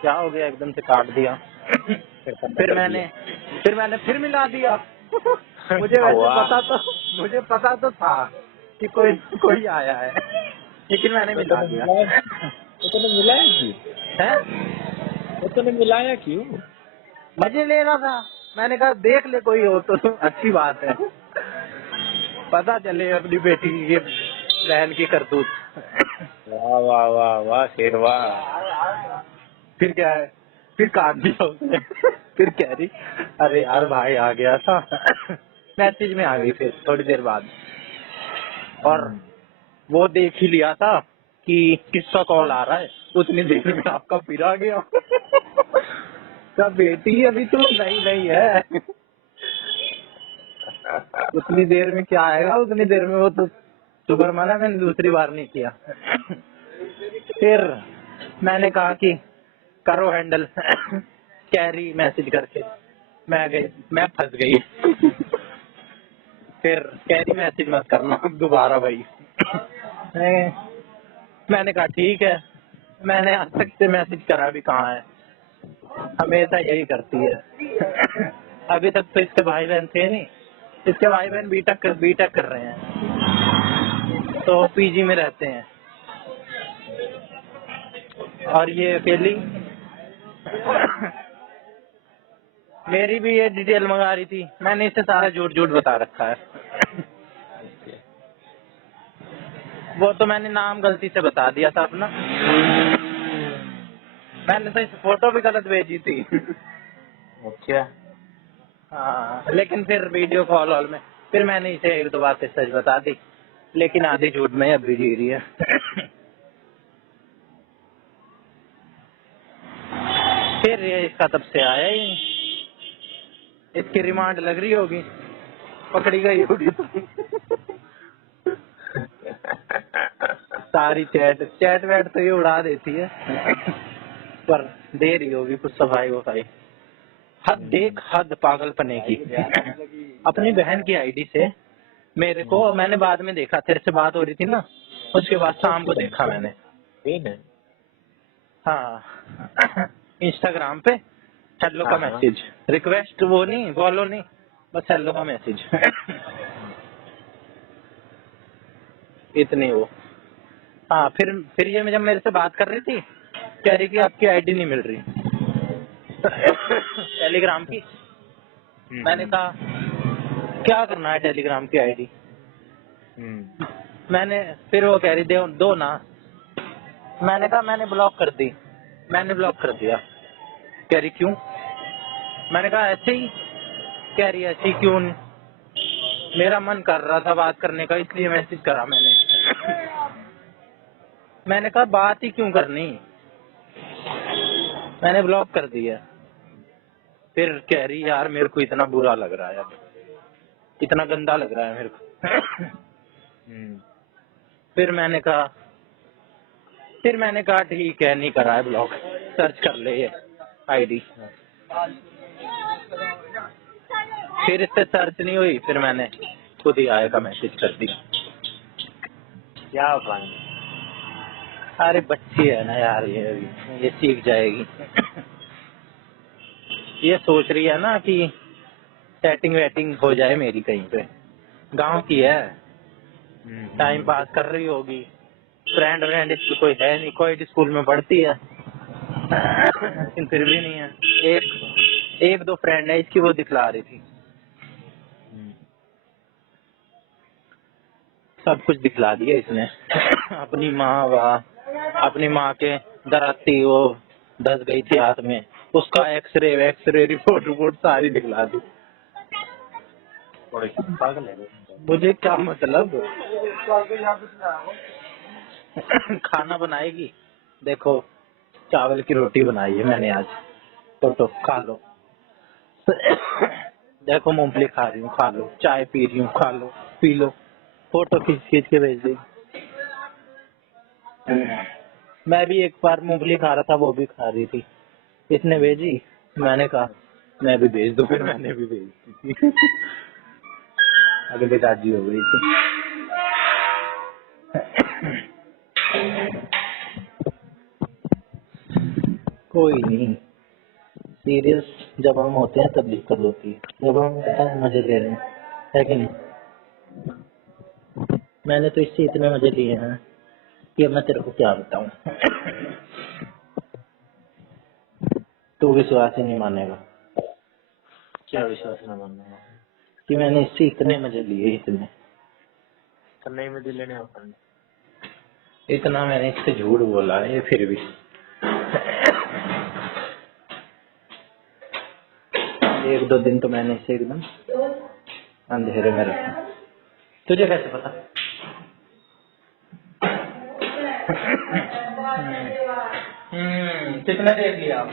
क्या हो गया, एकदम से काट दिया। फिर मैंने फिर मिला दिया। मुझे वैसे मुझे पता तो था कि कोई कोई आया है, लेकिन मैंने तो मिला तूने दिया। मिलाया, तो तूने मिलाया क्यों? है, तो तूने मिलाया क्यों? मजे ले रहा था। मैंने कहा देख ले कोई हो तो अच्छी बात है, पता चले अपनी बेटी की, ये बहन की करतूत। वाह वाह वाह वाह शेरवा। फिर क्या है, फिर काट दिया उसने। फिर कह रही अरे यार भाई आ गया था। मैसेज में आ गई फिर थोड़ी देर बाद, और वो देख ही लिया था कि किसका कॉल आ रहा है, उतनी देर में आपका फिर आ गया। क्या बेटी अभी तो नहीं नहीं है, उतनी देर में क्या आएगा, उतनी देर में वो तो शुक्र माना मैंने दूसरी बार नहीं किया। फिर मैंने कहा कि करो हैंडल। कैरी मैसेज करके मैं फंस गई। फिर कैरी मैसेज मत करना दोबारा भाई। मैंने कहा ठीक है, मैंने आज तक से मैसेज करा भी कहाँ है, हमेशा यही करती है। अभी तक तो इसके भाई बहन थे नहीं, इसके भाई बहन बीटेक कर रहे हैं, तो पीजी में रहते हैं, और ये अकेली। मेरी भी ये डिटेल मंगा रही थी, मैंने इसे सारा झूठ झूठ बता रखा है। वो तो मैंने नाम गलती से बता दिया था अपना, मैंने तो इस फोटो भी गलत भेजी थी। अच्छा। हाँ, लेकिन फिर वीडियो कॉल वॉल में फिर मैंने इसे एक दो बातें सच बता दी, लेकिन आधी झूठ में अभी जी रही है। फिर ये इसका तब से आया ही नहीं। इसकी रिमांड लग रही होगी, पकड़ी गई होगी। सारी चैट वैट तो ये उड़ा देती है, पर दे रही होगी कुछ सफाई वफाई। हद देख हद पागलपने की। अपनी बहन की आईडी से मेरे को, मैंने बाद में देखा, तेरे से बात हो रही थी ना, उसके बाद शाम को देखा मैंने। ठीक है। हाँ, इंस्टाग्राम पे हेलो का हाँ हाँ। मैसेज, रिक्वेस्ट वो नहीं, फॉलो नहीं, बस हेलो का मैसेज। इतनी वो। हाँ, फिर ये जब मेरे से बात कर रही थी, कह रही कि आपकी आईडी नहीं मिल रही टेलीग्राम की। मैंने कहा क्या करना है टेलीग्राम की आईडी। मैंने फिर वो कह रही दो ना। मैंने कहा मैंने ब्लॉक कर दी, मैंने ब्लॉक कर दिया। कह रही क्यों, मैंने कहा ऐसे ही। कह रही ऐसे ही क्यों, मेरा मन कर रहा था बात करने का इसलिए मैसेज करा मैंने। मैंने कहा बात ही क्यों करनी, मैंने ब्लॉक कर दिया। फिर कह रही यार मेरे को इतना बुरा लग रहा है, अब इतना गंदा लग रहा है मेरे को। फिर मैंने कहा ठीक है, नहीं करा है ब्लॉक, सर्च कर ले ये आईडी। फिर इससे सर्च नहीं हुई, फिर मैंने खुद ही आएगा मैसेज कर दी। क्या प्लान? अरे बच्ची है ना यार, ये सीख जाएगी। ये सोच रही है ना कि सेटिंग वेटिंग हो जाए मेरी कहीं पे, गांव की है, टाइम पास कर रही होगी, फ्रेंड इसकी कोई है नहीं, कोई स्कूल में पढ़ती है, लेकिन फिर भी नहीं है। एक दो फ्रेंड है इसकी, वो दिखला रही थी, सब कुछ दिखला दिया इसने। अपनी अपनी माँ के दराती वो धस गई थी हाथ में, उसका एक्सरे रिपोर्ट सारी दिखला दी। पागल है। मुझे क्या मतलब। खाना बनाएगी, देखो चावल की रोटी बनाई है मैंने आज, तो खा लो। देखो मूंगफली खा रही हूँ, खा लो, चाय पी रही हूँ, खा लो, पी लो, फोटो खींच के भेज दी। मैं भी एक बार मूंगफली खा रहा था, वो भी खा रही थी, इसने भेजी, मैंने कहा मैं भी भेज दूं, फिर मैंने भी भेज दी। अगले राजी हो गई थी। कोई नहीं, सीरियस जब हम होते हैं तब दिक्कत होती है, जब हम होता है मजे ले रहे हैं, है कि नहीं? मैंने तो इससे इतने मजे लिए हैं कि अब मैं तेरे को क्या बताऊं। तू विश्वास ही नहीं मानेगा क्या विश्वास न मानना कि मैंने इससे इतने मजे लिए, इतने करने में दिल नहीं होता। इतना मैंने इससे झूठ बोला है, फिर भी एक दो दिन तो मैंने इसे एकदम अंधेरे में रखा। तुझे कैसे पता? कितना देख लिया आप?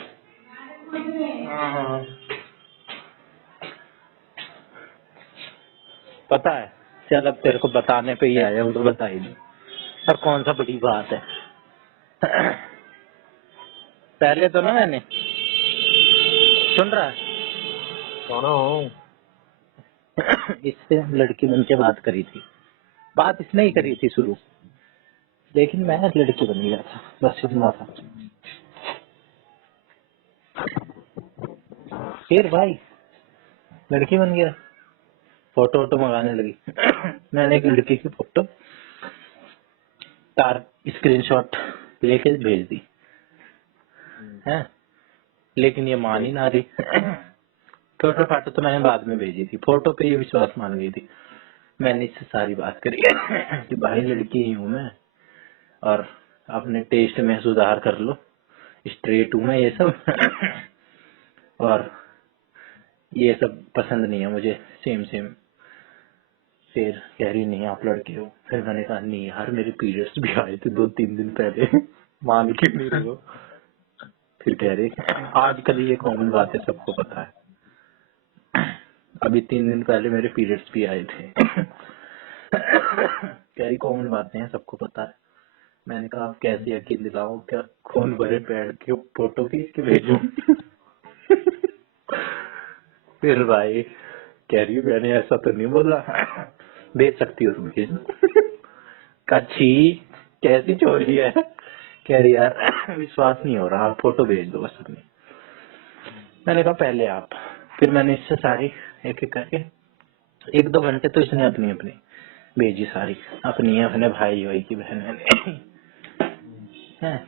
हाँ, पता है। चल अब तेरे को बताने पे ही आया हूँ तो बता ही दूं। और कौन सा बड़ी बात है। पहले तो ना मैंने, सुन रहा है, सुनो इससे लड़की बन के बात करी थी। बात इसने ही करी थी शुरू, लेकिन मैं लड़की बन गया था, बस इतना था। फिर भाई लड़की बन गया, फोटो वोटो मंगाने लगी। मैंने एक लड़की की फोटो तार स्क्रीनशॉट लेके भेज दी है, लेकिन ये मान ही ना रही। फोटो फाटो तो मैंने बाद में भेजी थी, फोटो पे ये विश्वास मान गई थी। मैंने इससे सारी बात करी कि भाई लड़की ही हूँ मैं, और अपने टेस्ट में सुधार कर लो, स्ट्रेट हूँ मैं, ये सब और ये सब पसंद नहीं है मुझे, सेम सेम। फिर कह रही नहीं आप लड़के हो। फिर मैंने कहा नहीं यार मेरे पीरियड्स भी आए थे 2-3 दिन पहले। मान के नहीं रहे हो। फिर कह रही आजकल ये कॉमन बात है, सबको पता है, अभी 3 दिन पहले मेरे पीरियड्स भी आए थे। कह रही कॉमन बातें हैं, सबको पता है। मैंने कहा आप कैसे यकीन दिलाओ, क्या खून भरे पेड़ के फोटो खींच के भेजूं? फिर भाई कह रही मैंने ऐसा तो नहीं बोला, भेज सकती हो तुम भेज। कच्छी कैसी चोरी है? कह रही यार विश्वास नहीं हो रहा, आप फोटो भेज दो बस अपनी। मैंने कहा पहले आप। फिर मैंने इससे सारी एक एक करके 1-2 घंटे तो इसने अपनी अपनी भेजी सारी, अपनी अपने भाई भाई की बहन है।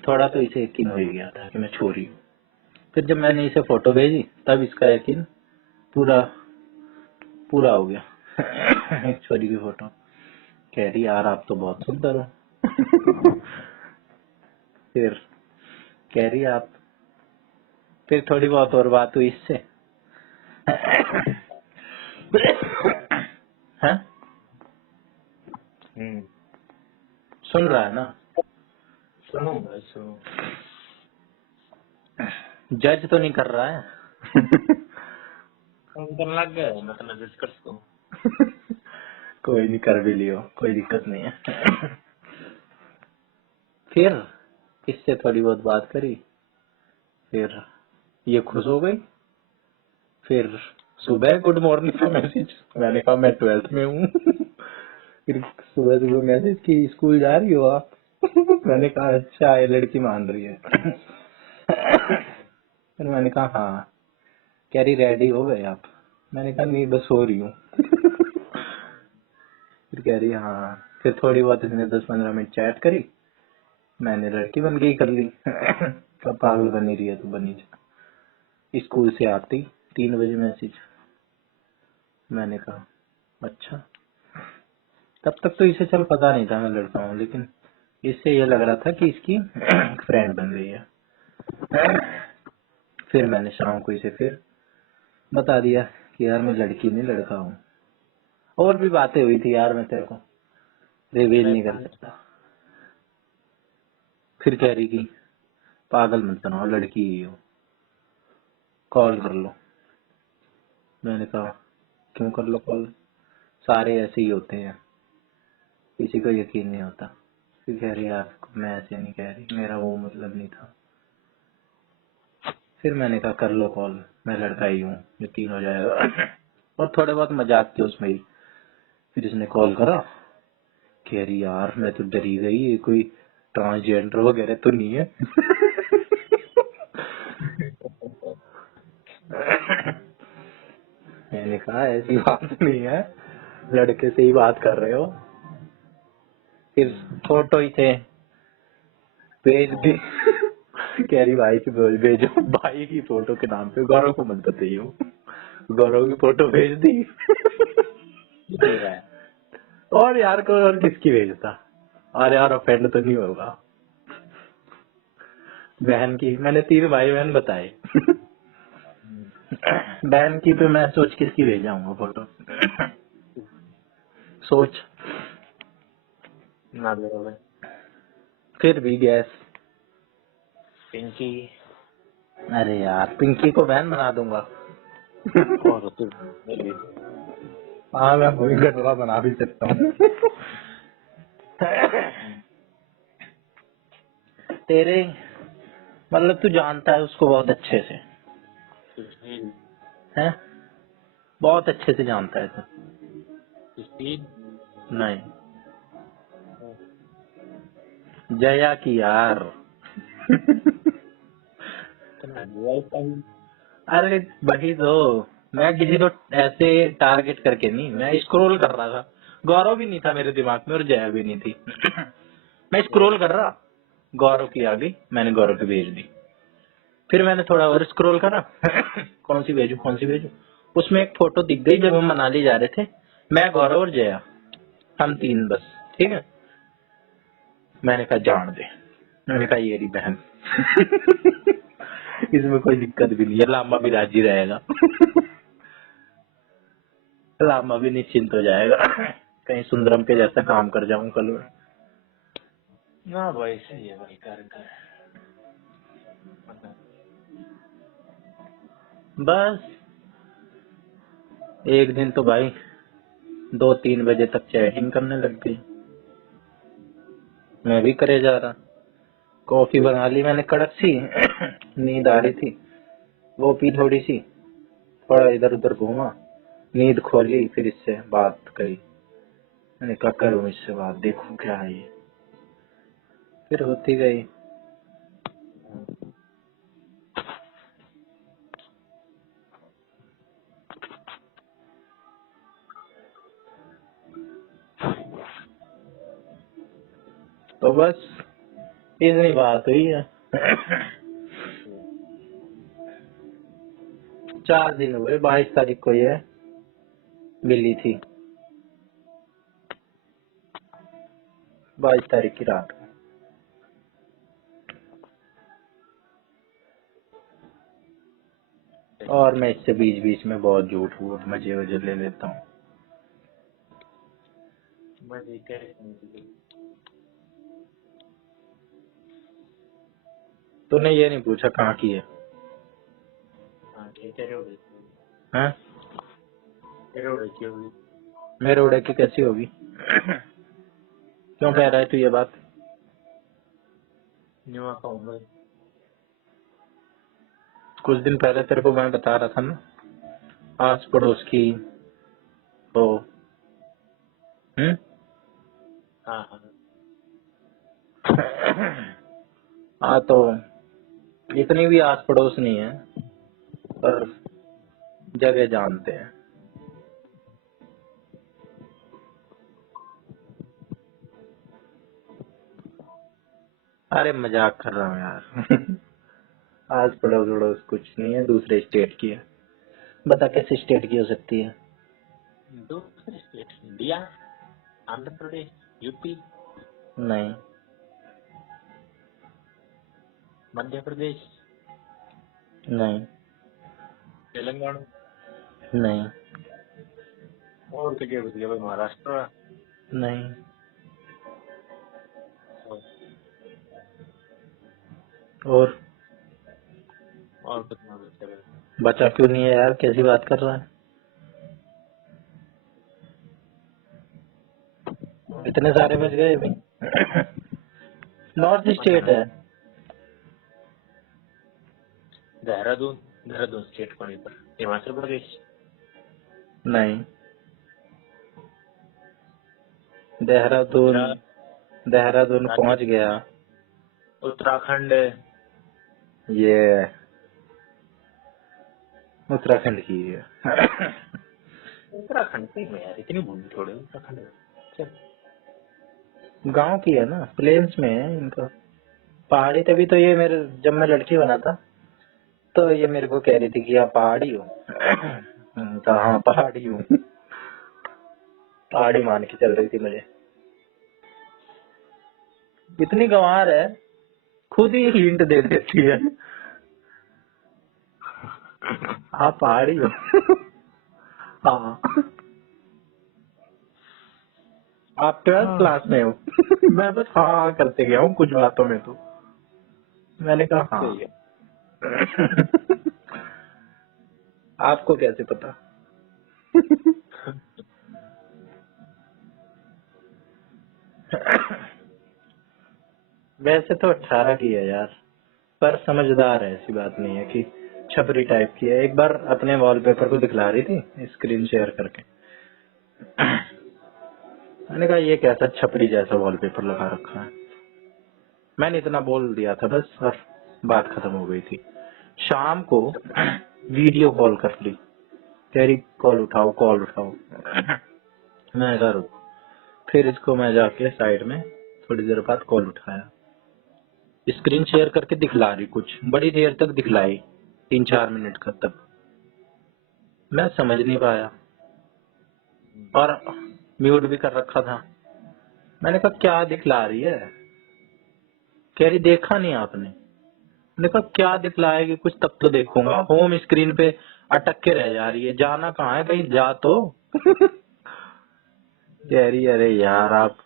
थोड़ा तो इसे यकीन हो ही गया था कि मैं छोरी हूँ। फिर जब मैंने इसे फोटो भेजी तब इसका यकीन पूरा पूरा हो गया। एक छोरी की फोटो, कह रही यार आप तो बहुत सुंदर हो। फिर कह रही आप, फिर थोड़ी बहुत और बात हुई इससे। हैं? सुन रहा है ना? सुनो भाई सुनो। जज तो नहीं कर रहा है? फोन करने लग गया है, मैं तो मैसेज कर सकूँ। कोई नहीं, कर भी लियो, कोई दिक्कत नहीं है। फिर इससे थोड़ी बहुत बात करी, फिर ये खुश हो गई। फिर सुबह गुड मॉर्निंग का मैसेज, मैंने कहा मैं 12th में हूँ। फिर सुबह सुबह मैसेज की स्कूल जा रही हो आप? मैंने कहा अच्छा ये लड़की मान रही है। फिर मैंने कहा हाँ। कह रही रेडी हो गए आप? मैंने कहा नहीं बस हो रही हूँ। फिर कह रही हाँ। फिर थोड़ी बहुत इसने 10-15 मिनट चैट करी, मैंने लड़की बन गई कर ली। कब पागल बनी रही है तो बनी जा। स्कूल से आती 3 बजे मैसेज। मैंने कहा अच्छा। तब तक तो इसे चल पता नहीं था मैं लड़का हूँ, लेकिन इससे ये लग रहा था कि इसकी फ्रेंड बन गई है। फिर मैंने शाम को इसे फिर बता दिया कि यार मैं लड़की नहीं लड़का हूँ। और भी बातें हुई थी यार, मैं तेरे को रिवील नहीं कर सकता। फिर कह रही कि पागल मत बनाओ, लड़की ही हो, कॉल कर लो। मैंने कहा क्यों कर लो कॉल, सारे ऐसे ही होते हैं, किसी को यकीन नहीं होता। फिर कह रही यार मैं ऐसे नहीं कह रही, मेरा वो मतलब नहीं था। फिर मैंने कहा कर लो कॉल, मैं लड़का ही हूँ, यकीन हो जाएगा। और थोड़े बहुत मजाक थे उसमें ही। फिर इसने कॉल करा, कह रही यार मैं तो डरी गई, ये कोई ट्रांसजेंडर वगैरह तो नहीं है? मैंने कहा ऐसी बात नहीं है, लड़के से ही बात कर रहे हो। फिर फोटो ही थे, भेज दी। कह रही भाई की भेजो, भाई की फोटो के नाम पे गौरव को मत बताइयो। गौरव की फोटो भेज दी। ठीक है। और यार को और किसकी भेजता? और यार ऑफेंड तो नहीं होगा। बहन की, मैंने 3 भाई बहन बताए। बहन की पे मैं सोच किसकी भेजाऊंगा फोटो। सोच। ना दे रहे फिर भी गैस। पिंकी अरे यार पिंकी को बहन बना दूंगा। और तू मेरी हाँ मैं वही गटवा बना भी सकता हूँ। तेरे मतलब तू जानता है उसको बहुत अच्छे से, सुशील है? बहुत अच्छे से जानता है तू। सुशील नहीं, जया की यार। अरे वही तो, मैं किसी को ऐसे टारगेट करके नहीं, मैं स्क्रॉल कर रहा था। गौरव भी नहीं था मेरे दिमाग में और जया भी नहीं थी। मैं स्क्रॉल कर रहा, गौरव की आ गई, मैंने गौरव की भेज दी। फिर मैंने थोड़ा और स्क्रॉल करा। कौन सी भेजू कौन सी भेजू, उसमें एक फोटो दिख गई जब हम मनाली जा रहे थे, मैं गौरव और जया, हम 3 बस। ठीक है, मैंने कहा जान दे, मैंने कहा ये रही बहन। इसमें कोई दिक्कत भी नहीं है, लामा भी राजी रहेगा। लामा भी निश्चिंत हो जाएगा। कहीं सुंदरम के जैसा काम कर जाऊं कल मैं। ना भाई सही है भाई कर बस एक दिन तो भाई 2-3 बजे तक चैटिंग करने लग गई। मैं भी करे जा रहा, कॉफी बना ली मैंने कड़क सी। नींद आ रही थी, वो पी थोड़ी सी, थोड़ा इधर उधर घूमा, नींद खोली, फिर इससे बात करी। मैंने कहा करूं इससे बात, देखूं क्या है ये। फिर होती गई। तो बस इतनी बात हुई है। 4 दिन हुए, 22 तारीख को ये मिली थी, 22 तारीख की रात को। और मैं इससे बीच बीच में बहुत झूठ वूठ मजे वजे ले लेता हूँ। मजे करे तूने ये नहीं पूछा कहाँ की है? हाँ तेरे उड़े हैं? तेरे उड़े की होगी मेरे उड़े की कैसी होगी? क्यों कह रहा है तू ये बात? न्यूआ कहूँगा कुछ दिन पहले तेरे को मैं बता रहा था ना, आस पड़ोस की तो। हाँ हाँ हाँ तो इतनी भी आस पड़ोस नहीं है, पर जगह जानते हैं। अरे मजाक कर रहा हूँ यार। आस पड़ोस वड़ोस कुछ नहीं है, दूसरे स्टेट की है। बता कैसे स्टेट की हो सकती है? दूसरे state India Andhra Pradesh UP नहीं मध्य प्रदेश नहीं तेलंगाना नहीं और क्या बच गया भाई महाराष्ट्र नहीं। और कितना बच गया भाई बचा क्यों नहीं है यार, कैसी बात कर रहा है? इतने सारे बच गए अभी। नॉर्थ स्टेट है। देहरादून देहरादून स्टेट को नहीं पर हिमाचल प्रदेश नहीं, देहरादून, देहरादून पहुंच गया। उत्तराखंड ये उत्तराखंड की है। उत्तराखंड से में यार इतनी भूमि थोड़ी उत्तराखंड में। चल गांव की है ना, प्लेन्स में है इनका। पहाड़ी, तभी तो ये मेरे, जब मैं लड़की बना था तो ये मेरे को कह रही थी कि आप पहाड़ी हो। तो हाँ पहाड़ी हूँ। पहाड़ी मान के चल रही थी मुझे। इतनी गंवार है, खुद ही हिंट दे देती है। आप पहाड़ी हो। हाँ। आप 12th क्लास में हो। मैं बस हाँ हाँ करते गया हूँ कुछ बातों में तो। मैंने कहा हाँ। सही है। आपको कैसे पता? वैसे तो 18 की है यार, पर समझदार है, ऐसी बात नहीं है कि छपरी टाइप की है। एक बार अपने वॉलपेपर को दिखला रही थी स्क्रीन शेयर करके। मैंने कहा ये कैसा छपरी जैसा वॉलपेपर लगा रखा है। मैंने इतना बोल दिया था बस, और बात खत्म हो गई थी। शाम को वीडियो कॉल कर ली, तेरी कॉल उठाओ कॉल उठाओ। मैं कहा रुक। फिर इसको मैं जाके साइड में थोड़ी देर बाद कॉल उठाया, स्क्रीन शेयर करके दिखला रही कुछ, बड़ी देर तक दिखलाई, 3-4 मिनट का। तब मैं समझ नहीं पाया और म्यूट भी कर रखा था। मैंने कहा क्या दिखला रही है? कह रही देखा नहीं आपने। मैंने कहा क्या दिखलाएगी, कुछ तब तो देखूंगा। होम स्क्रीन पे अटक के रह जा रही है, जाना कहाँ है, कहीं जा तो। कह रही अरे यार आप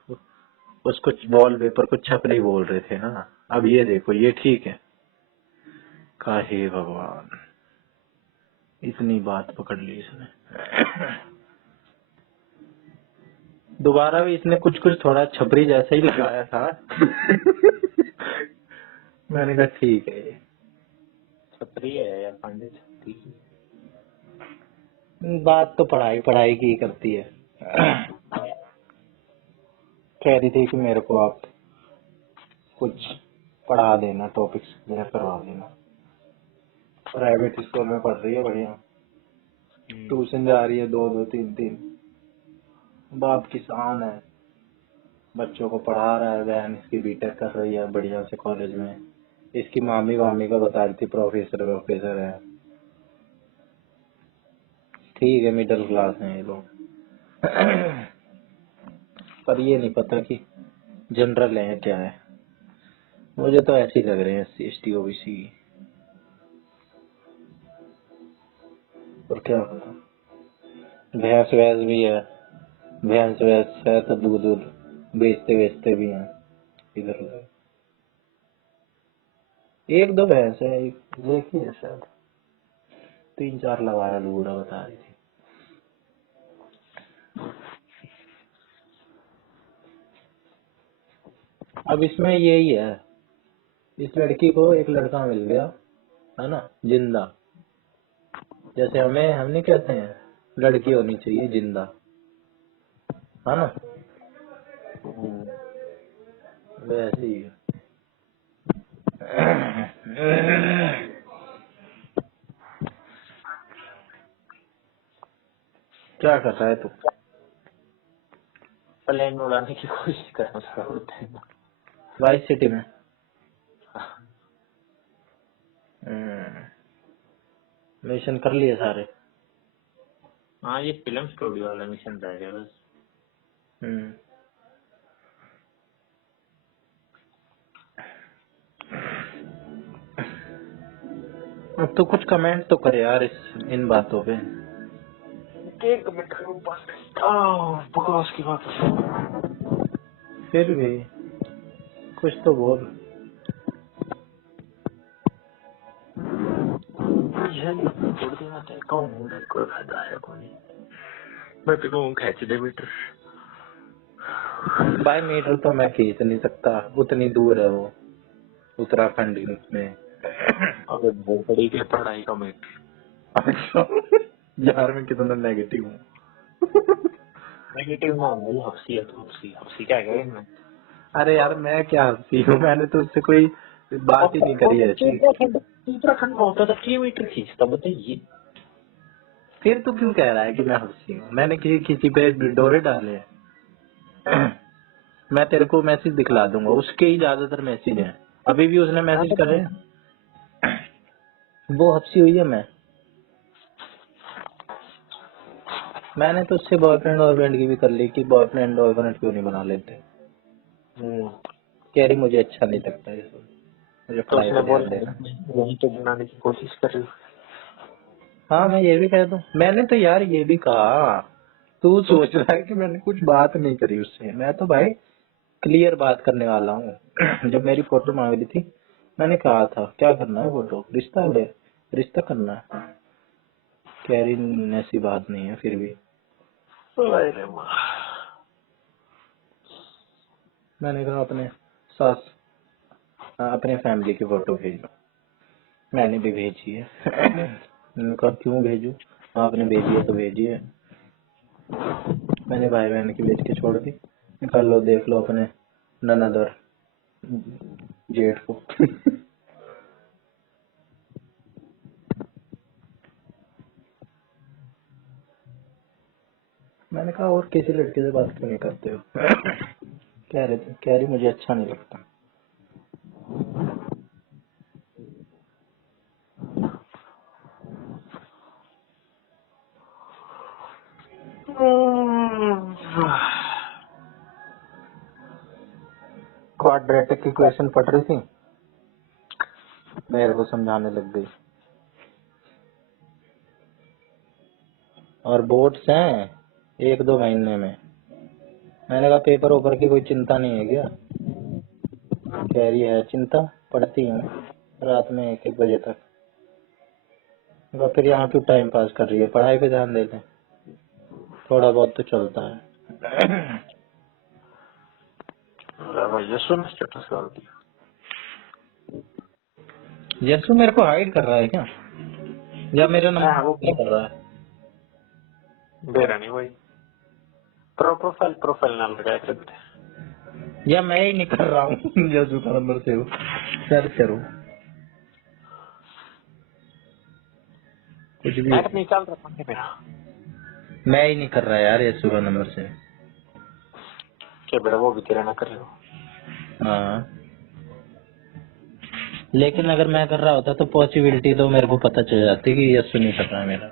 उसको वॉलपेपर को छपरी बोल रहे थे ना, अब ये देखो ये ठीक है। कहा हे भगवान, इतनी बात पकड़ ली इसने। दोबारा भी इसने कुछ कुछ थोड़ा छपरी जैसा ही लगाया था। मैंने कहा ठीक है। छपरी है यार पांडे छपरी। बात तो पढ़ाई पढ़ाई की ही करती है। कह रही थी कि मेरे को आप कुछ पढ़ा देना, टॉपिक्स क्लियर करवा देना। प्राइवेट स्कूल में पढ़ रही है बढ़िया, ट्यूशन जा रही है 2-2 3-3। बाप किसान है, बच्चों को पढ़ा रहा है। बहन इसकी बीटेक कर रही है बढ़िया से कॉलेज में। इसकी मामी वामी का बता रही थी प्रोफेसर प्रोफेसर है। ठीक है मिडिल क्लास है ये लोग। पर ये नहीं पता कि जनरल है क्या है। मुझे तो ऐसे ही लग रहे हैं SC ST OBC। और क्या पता, भैंस वैस भी है। भैंस वैस है तो दूध दूध बेचते बेचते भी हैं इधर उधर। 1-2 भैंस है, एक देखी है शायद। 3-4 लगा रहा लूड़ा बता रही थी। अब इसमें यही है, इस लड़की को एक लड़का मिल गया है ना, जिंदा। जैसे हमें, हम नहीं कहते हैं लड़की होनी चाहिए जिंदा, है ना, वैसे ही है। क्या कर रहा है तू? प्लेन उड़ाने की कोशिश कर रहा होता है। वाइस सिटी में। मिशन कर लिए सारे। हाँ ये फिल्म स्टूडियो वाला मिशन रह गया बस। हम्म। अब तो कुछ कमेंट तो करे यार इन बातों पे। एक मिनट बकवास की बात। फिर भी कुछ तो बोल। छोड़ देना चाहे कौन कोई फायदा है कोई नहीं। मैं तो कहूँ खींच दे मीटर। बाय मीटर तो मैं खींच नहीं सकता, उतनी दूर है वो उत्तराखंड में। अब बहुत बड़ी के पढ़ाई का मीटर। अच्छा यार मैं कितना नेगेटिव हूँ। नेगेटिव ना हो, हफ्सी है तो हफ्सी हफ्सी क्या है इनमें। अरे यार मैं क्या हंसी हूँ, मैंने तो उससे कोई बात ही नहीं करी ऐसी। उत्तराखंड उत्तराखंड में होता था 3 मीटर खींचता बताइए। फिर तू क्यों कह रहा है कि मैं हंसी हूँ? मैंने किसी पे डोरे डाले हैं? मैं तेरे को मैसेज दिखला दूंगा, उसके ही ज्यादातर मैसेज हैं, अभी भी उसने मैसेज करे हैं। वो हंसी हुई है मैंने तो उससे बॉयफ्रेंड की भी कर ली कि बॉयफ्रेंड क्यों नहीं बना लेते। कह रही मुझे अच्छा नहीं लगता ये सब, मुझे तो पढ़ाई उसने पे बोल ध्यान देना। वही तो बनाने की कोशिश कर रही हूँ। हाँ मैं ये भी कह दूं, मैंने तो यार ये भी कहा, तू सोच रहा है कि मैंने कुछ बात नहीं करी उससे, मैं तो भाई क्लियर बात करने वाला हूँ। जब मेरी फोटो मांग रही थी मैंने कहा था क्या करना है, फोटो रिश्ता करना है। कह रही ऐसी बात नहीं है फिर भी। अरे वाह। मैंने कहा अपने सास अपने फैमिली की फोटो भेजो, मैंने भी भेजी है। मैंने कहा क्यों भेजू, आपने भेजी है तो भेजिए। मैंने भाई बहन की भेज के छोड़ दी, कर लो देख लो अपने ननद और जेठ को। मैंने कहा और किसी लड़के से बात क्यों नहीं करते हो? कह रही मुझे अच्छा नहीं लगता। क्वाड्रेटिक इक्वेशन पढ़ रही थी, मेरे को समझाने लग गई। और बोर्ड्स हैं 1-2 महीने में। मैंने कहा पेपर ऊपर की कोई चिंता नहीं है क्या? कह रही है चिंता, पढ़ती हूँ रात में 1-1 बजे तक। मैंने कहा फिर यहाँ क्यों टाइम पास कर रही है, पढ़ाई पे ध्यान दे ले, थोड़ा बहुत तो चलता है। यशु ने स्टेटस डाल दिया। यशु मेरे को हाइड कर रहा है क्या, या मेरा हाँ, नंबर वो कर रहा है? मेरा नहीं भाई, प्रोफाइल ना लगाया करते। या मैं ही नहीं कर रहा हूँ? यशु का नंबर से हो सर्च करो, कुछ भी नेट हो। नहीं चल रहा था मेरा। मैं ही नहीं कर रहा यार यशु का नंबर से। क्या बेटा वो भी तेरा ना कर रहे हो। हाँ लेकिन अगर मैं कर रहा होता तो पॉसिबिलिटी तो मेरे को पता चल जाती कि यशु नहीं कर रहा है मेरा।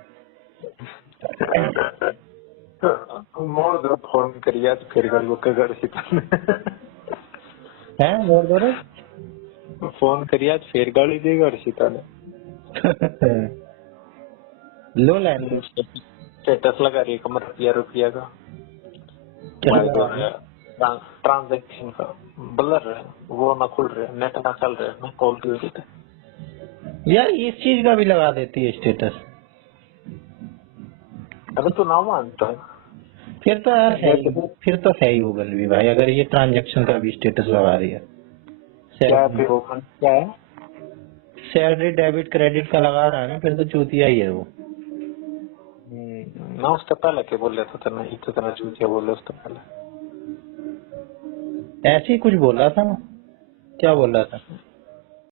मोड़ दो फोन करिया तो फिर गल के घर से है मोर दो रे। फोन करिया तो फिर गाली देगा अर्षिता ने। लो लाइन पे स्टेटस लगा रही है कमर रुपया का क्या मोबाइल लगा दो रही है? ट्रांजेक्शन का ब्लर है, वो ना खुल रहे, नेट ना चल रहे, मैं कॉल की हुई थी। यार इस चीज का भी लगा देती है स्टेटस। अगर तू ना मानता है फिर तो यार है ही, फिर तो है ही गूगल भी भाई, अगर ये ट्रांजैक्शन का भी स्टेटस लगा रही है। क्या फिर वो क्या है। सैलरी डेबिट क्रेडिट का लगा रहा है ना, फिर तो चूतिया ही है वो। ना उसके पहले क्या बोल रहा था तेना इतना तेना चूतिया बोले उसके पहले। ऐसे ही कुछ बोला था ना, क्या बोल रहा था?